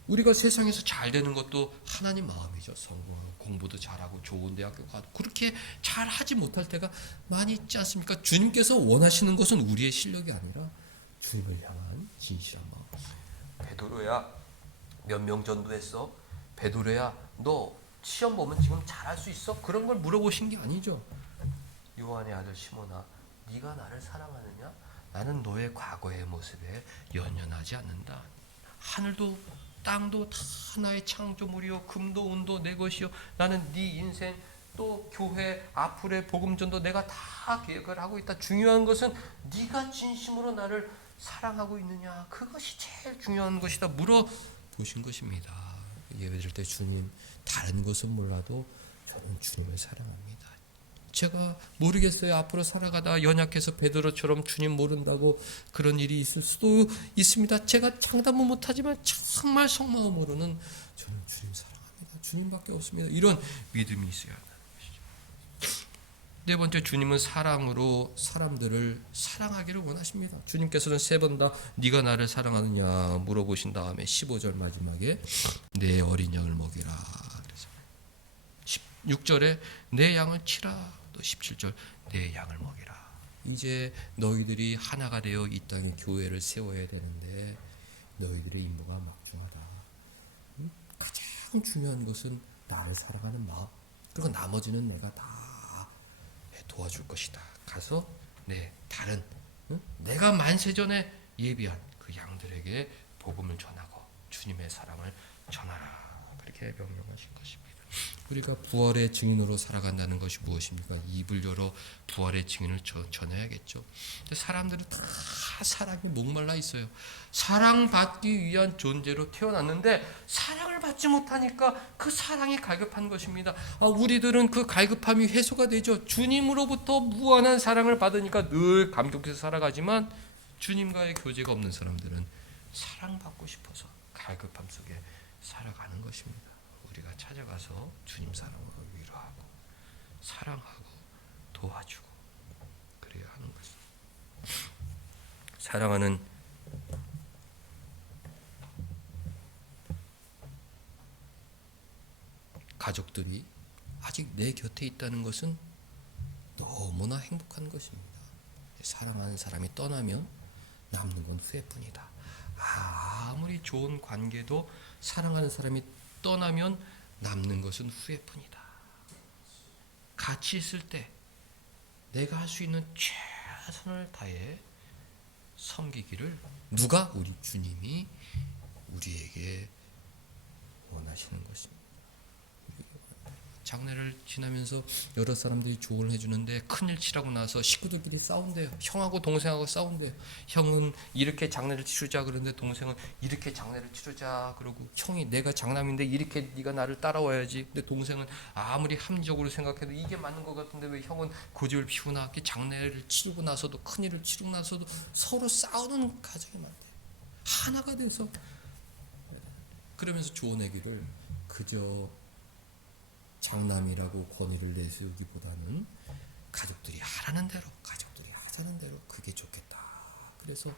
우리가 세상에서 잘 되는 것도 하나님 마음이죠. 성공하고 공부도 잘하고 좋은 대학교 가도 그렇게 잘하지 못할 때가 많이 있지 않습니까? 주님께서 원하시는 것은 우리의 실력이 아니라 주님을 향한 진실한 마음. 베드로야 몇 명 전도했어? 베드로야 너 시험 보면 지금 잘할 수 있어? 그런 걸 물어보신 게 아니죠. 요한의 아들 시몬아 네가 나를 사랑하느냐? 나는 너의 과거의 모습에 연연하지 않는다. 하늘도 땅도 다 나의 창조물이요 금도 은도 내 것이요 나는 네 인생 또 교회 앞으로의 복음전도 내가 다 계획을 하고 있다. 중요한 것은 네가 진심으로 나를 사랑하고 있느냐 그것이 제일 중요한 것이다 물어보신 것입니다. 예배드릴 때 주님 다른 것은 몰라도 저는 주님을 사랑합니다. 제가 모르겠어요. 앞으로 살아가다 연약해서 베드로처럼 주님 모른다고 그런 일이 있을 수도 있습니다. 제가 장담은 못하지만 정말 속마음으로는 저는 주님 사랑합니다. 주님밖에 없습니다. 이런 믿음이 있어야 한다는 것이죠. 네 번째, 주님은 사랑으로 사람들을 사랑하기를 원하십니다. 주님께서는 3번 다 네가 나를 사랑하느냐 물어보신 다음에 15절 마지막에 내 어린 양을 먹이라. 그래서 16절에 내 양을 치라. 또 17절 내 양을 먹이라. 이제 너희들이 하나가 되어 이 땅에 교회를 세워야 되는데 너희들의 임무가 막중하다. 가장 중요한 것은 나를 사랑하는 마음. 그리고 나머지는 내가 다 도와줄 것이다. 가서 다른 내가 만세전에 예비한 그 양들에게 복음을 전하고 주님의 사랑을 전하라. 그렇게 명령하신 것입니다. 우리가 부활의 증인으로 살아간다는 것이 무엇입니까? 입을 열어 부활의 증인을 전해야겠죠. 근데 사람들은 다 사랑에 목말라 있어요. 사랑받기 위한 존재로 태어났는데 사랑을 받지 못하니까 그 사랑이 갈급한 것입니다. 우리들은 그 갈급함이 해소가 되죠. 주님으로부터 무한한 사랑을 받으니까 늘 감격해서 살아가지만 주님과의 교제가 없는 사람들은 사랑받고 싶어서 갈급함 속에 살아가는 것입니다. 우리가 찾아가서 주님 사랑으로 위로하고 사랑하고 도와주고 그래야 하는 것입니다. 사랑하는 가족들이 아직 내 곁에 있다는 것은 너무나 행복한 것입니다. 사랑하는 사람이 떠나면 남는 건 후회뿐이다. 아무리 좋은 관계도 사랑하는 사람이 떠나면 남는 것은 후회뿐이다. 같이 있을 때 내가 할 수 있는 최선을 다해 섬기기를 누가? 우리 주님이 우리에게 원하시는 것입니다. 장례를 지나면서 여러 사람들이 조언을 해주는데 큰일 치라고 나서 식구들끼리 싸운대요. 형하고 동생하고 싸운대요. 형은 이렇게 장례를 치르자 그러는데 동생은 이렇게 장례를 치르자 그러고, 형이 내가 장남인데 이렇게 네가 나를 따라와야지. 근데 동생은 아무리 합리적으로 생각해도 이게 맞는 것 같은데 왜 형은 고집을 피우나. 장례를 치르고 나서도, 큰일을 치르고 나서도 서로 싸우는 가정이 많대요. 하나가 돼서. 그러면서 조언하기를 그저 장남이라고 권위를 내세우기보다는 가족들이 하라는 대로, 가족들이 하자는 대로 그게 좋겠다. 그래서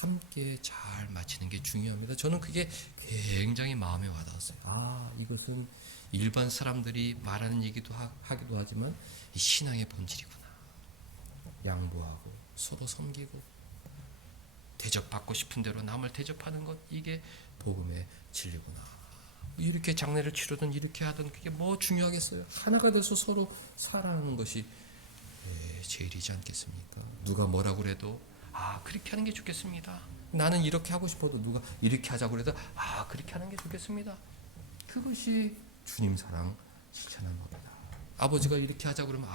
함께 잘 마치는 게 중요합니다. 저는 그게 굉장히 마음에 와닿았어요. 이것은 일반 사람들이 말하는 얘기도 하기도 하지만 이 신앙의 본질이구나. 양보하고 서로 섬기고 대접받고 싶은 대로 남을 대접하는 것, 이게 복음의 진리구나. 이렇게 장례를 치르든 이렇게 하든 그게 뭐 중요하겠어요. 하나가 돼서 서로 사랑하는 것이 제일이지 않겠습니까? 누가 뭐라고 그래도 그렇게 하는 게 좋겠습니다. 나는 이렇게 하고 싶어도 누가 이렇게 하자고 그래도 그렇게 하는 게 좋겠습니다. 그것이 주님 사랑 실천하는 겁니다. 아버지가 이렇게 하자고 그러면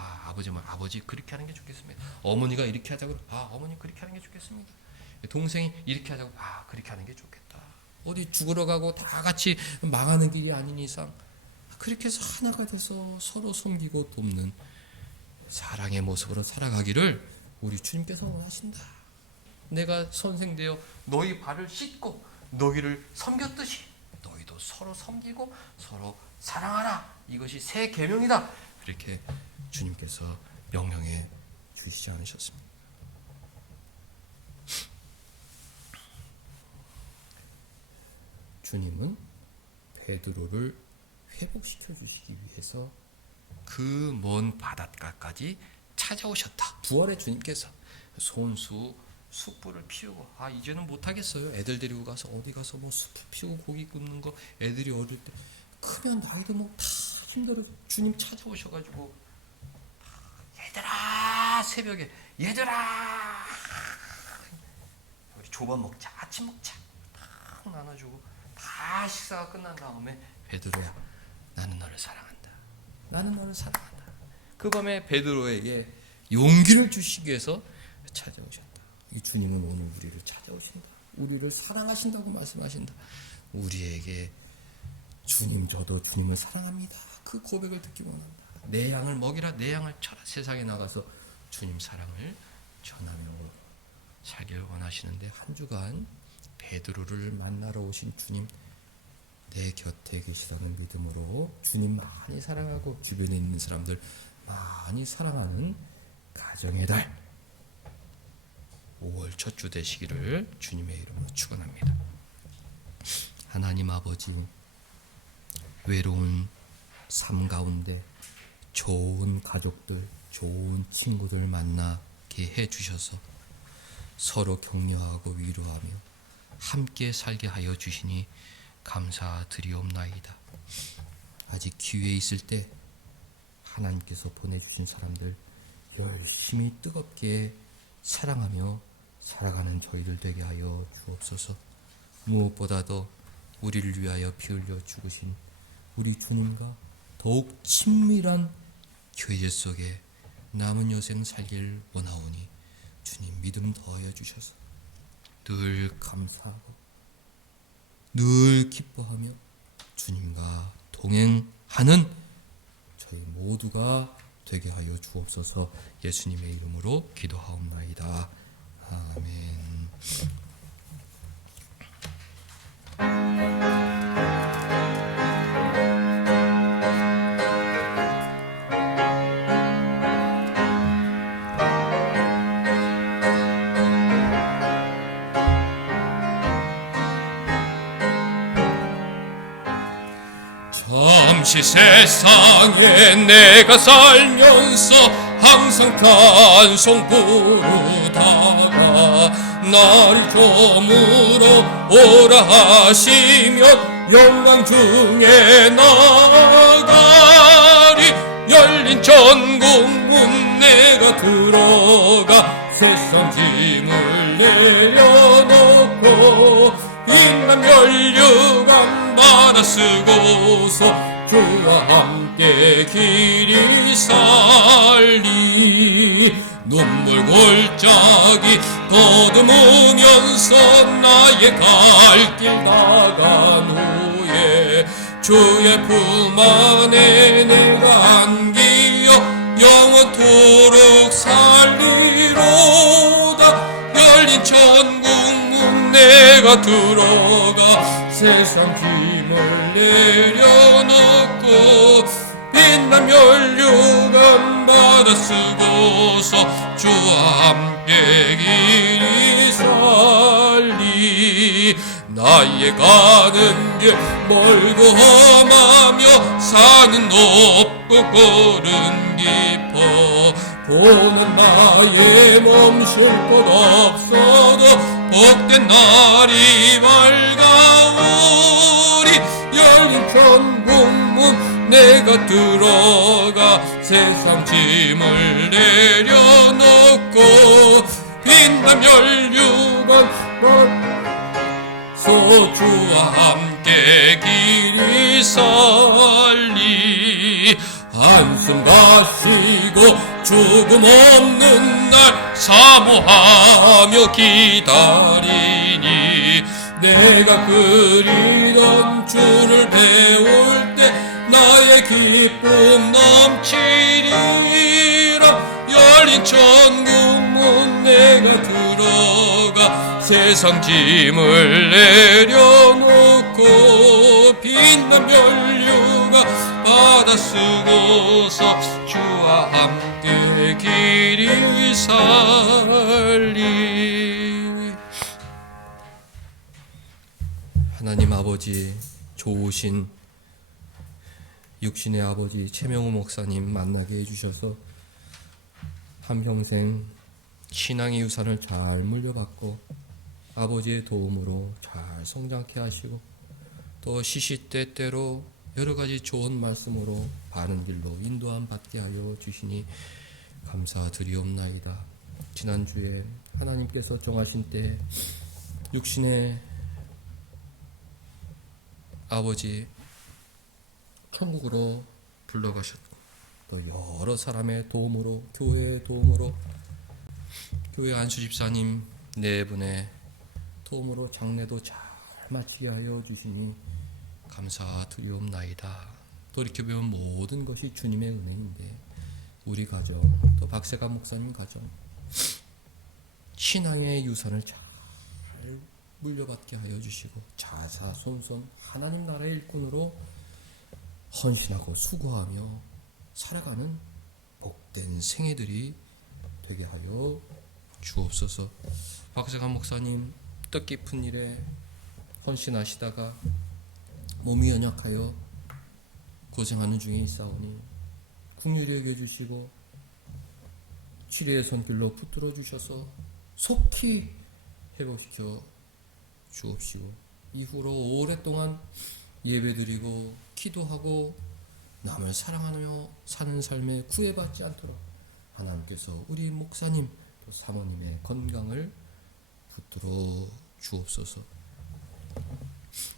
아버지 그렇게 하는 게 좋겠습니다. 어머니가 이렇게 하자고 그러면 어머니 그렇게 하는 게 좋겠습니다. 동생이 이렇게 하자고 그렇게 하는 게 좋겠다. 어디 죽으러 가고 다 같이 망하는 길이 아닌 이상 그렇게 해서 하나가 돼서 서로 섬기고 돕는 사랑의 모습으로 살아가기를 우리 주님께서 원하신다. 내가 선생 되어 너희 발을 씻고 너희를 섬겼듯이 너희도 서로 섬기고 서로 사랑하라. 이것이 새 계명이다. 그렇게 주님께서 명령해 주시지 않으셨습니까? 주님은 베드로를 회복시켜 주시기 위해서 그 먼 바닷가까지 찾아오셨다. 부활의 주님께서 손수 숯불을 피우고 이제는 못하겠어요. 애들 데리고 가서 어디 가서 뭐 숯불 피우고 고기 굽는 거, 애들이 어릴 때 크면 나이도 뭐 다 힘들어. 주님 찾아오셔가지고 얘들아, 새벽에 얘들아 우리 조밥 먹자, 아침 먹자 딱 나눠주고 다 식사가 끝난 다음에 베드로야, 나는 너를 사랑한다. 나는 너를 사랑한다. 그 밤에 베드로에게 용기를 주시기 위해서 찾아오셨다. 이 주님은 오늘 우리를 찾아오신다. 우리를 사랑하신다고 말씀하신다. 우리에게 주님, 저도 주님을 사랑합니다. 그 고백을 듣기 원합니다. 내 양을 먹이라, 내 양을 쳐라. 세상에 나가서 주님 사랑을 전하며 살기를 원하시는데, 한 주간 베드로를 만나러 오신 주님, 내 곁에 계시다는 믿음으로 주님 많이 사랑하고 주변에 있는 사람들 많이 사랑하는 가정의 달 5월 첫 주 되시기를 주님의 이름으로 축원합니다. 하나님 아버지, 외로운 삶 가운데 좋은 가족들, 좋은 친구들 만나게 해주셔서 서로 격려하고 위로하며 함께 살게 하여 주시니 감사드리옵나이다. 아직 기회 있을 때 하나님께서 보내주신 사람들 열심히 뜨겁게 사랑하며 살아가는 저희들 되게 하여 주옵소서. 무엇보다도 우리를 위하여 피 흘려 죽으신 우리 주님과 더욱 친밀한 교제 속에 남은 여생 살길 원하오니 주님 믿음 더하여 주셔서 늘 감사하고 늘 기뻐하며 주님과 동행하는 저희 모두가 되게 하여 주옵소서. 예수님의 이름으로 기도하옵나이다. 아멘. 다시 세상에 내가 살면서 항상 찬송 부르다가 나를 저물어 오라 하시면 영광 중에 나가리. 열린 천국 문 내가 들어가 세상 짐을 내려놓고 인간 멸류관 받아 쓰고서 주와 함께 길이 살리. 눈물 골짜기 더듬으면서 나의 갈 길 나간 후에 주의 품 안에 내가 안기어 영원토록 살리로다. 열린 천국 문 내가 들어가 세상 짐을 내려놓고 빛난 멸류관 받아 쓰고서 주와 함께 길이 살리. 나의 가는 길 멀고 험하며 산은 높고 골은 깊어 보는 나의 몸 쉴 곳 없어도 복된 날이 밝아오리. 열린 천국 문 내가 들어가 세상 짐을 내려놓고 빛난 멸류관 소주와 함께 길이 살리. 한숨 가시고 죽음 없는 날 사모하며 기다리니 내가 그리던 주를 배울 때 나의 기쁨 넘치리라. 열린 천국 문 내가 들어가 세상 짐을 내려놓고 빛난 멸류관 받아 쓰고서 주와 함께 길이 살리. 하나님 아버지, 좋으신 육신의 아버지 최명우 목사님 만나게 해주셔서 한평생 신앙의 유산을 잘 물려받고 아버지의 도움으로 잘 성장케 하시고 또 시시때때로 여러 가지 좋은 말씀으로 바른 길로 인도함 받게 하여 주시니 감사드리옵나이다. 지난주에 하나님께서 정하신 때 육신의 아버지 천국으로 불러가셨고 또 여러 사람의 도움으로 교회의 도움으로 교회 안수 집사님 네 분의 도움으로 장례도 잘 마치게 하여 주시니 감사드리옵나이다. 돌이켜보면 모든 것이 주님의 은혜인데 우리 가정 또 박세감 목사님 가정 신앙의 유산을 잘 물려받게 하여 주시고 자사손손 하나님 나라의 일꾼으로 헌신하고 수고하며 살아가는 복된 생애들이 되게 하여 주옵소서. 박세감 목사님 뜻깊은 일에 헌신하시다가 몸이 연약하여 고생하는 중에 있사오니 긍휼히 여겨 주시고 치료의 손길로 붙들어 주셔서 속히 회복시켜 주옵시고 이후로 오랫동안 예배드리고 기도하고 남을 사랑하며 사는 삶에 구애받지 않도록 하나님께서 우리 목사님 또 사모님의 건강을 붙들어 주옵소서.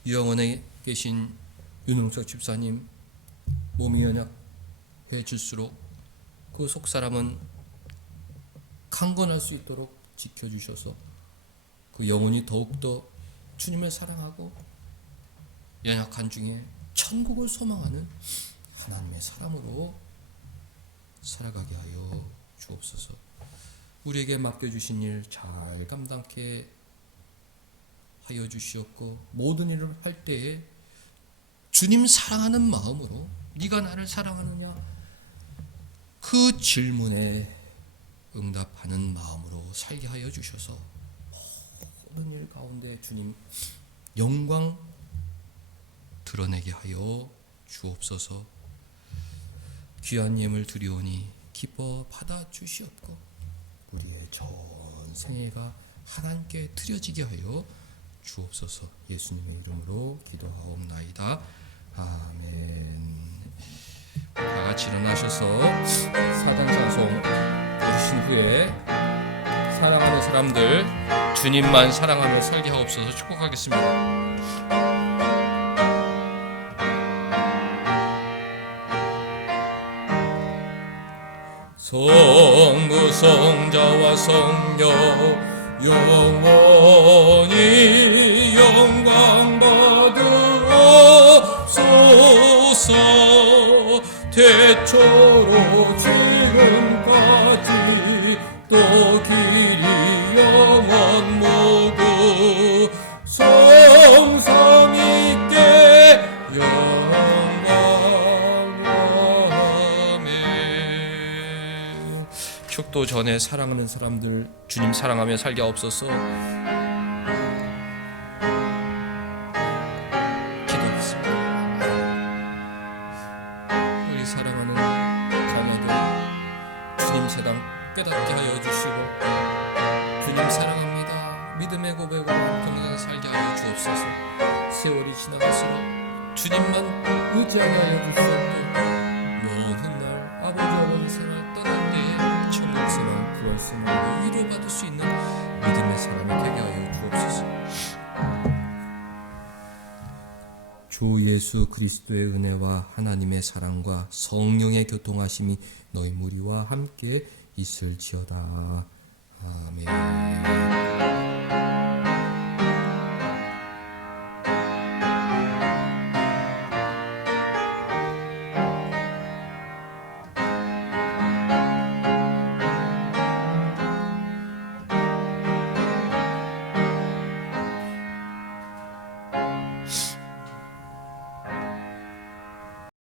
유영원에 계신 윤흥석 집사님 몸이 연약해질수록 그 속사람은 강건할 수 있도록 지켜주셔서 그 영혼이 더욱더 주님을 사랑하고 연약한 중에 천국을 소망하는 하나님의 사람으로 살아가게 하여 주옵소서. 우리에게 맡겨주신 일 잘 감당케 하여 주시옵고 모든 일을 할 때에 주님 사랑하는 마음으로 네가 나를 사랑하느냐 그 질문에 응답하는 마음으로 살게 하여 주셔서 모든 일 가운데 주님 영광 드러내게 하여 주옵소서. 귀한 예물 드리오니 기뻐 받아 주시옵고 우리의 전생애가 하나님께 드려지게 하여 주옵소서. 예수님의 이름으로 기도하옵나이다. 아멘. 다 같이 일어나셔서 사단장송 부르신 후에 사랑하는 사람들 주님만 사랑하며 살게 하옵소서 축복하겠습니다. 성부 성자와 성령 영원히 영광 받으옵소서. 태초로 지금까지 또 길이 영원 모두 성삼위께 영광. 아멘. 축도 전에 사랑하는 사람들 주님 사랑하며 살게 하옵소서. 기도하겠습니다. 우리 사랑하는 자녀들 주님 사랑 깨닫게 하여 주시고 주님 사랑합니다 믿음의 고백으로 평생 살게 하여 주옵소서. 세월이 지나갈수록 주님만 의지하게 하여 주시옵고 먼 훗날 아버지 어머니 생활 떠날 때에 천국 생활 구원 생활로 위로받을 수 있는 믿음의 사람이 되게 하여 주옵소서. 주 예수 그리스도의 은혜와 하나님의 사랑과 성령의 교통하심이 너희 무리와 함께 있을지어다. 아멘.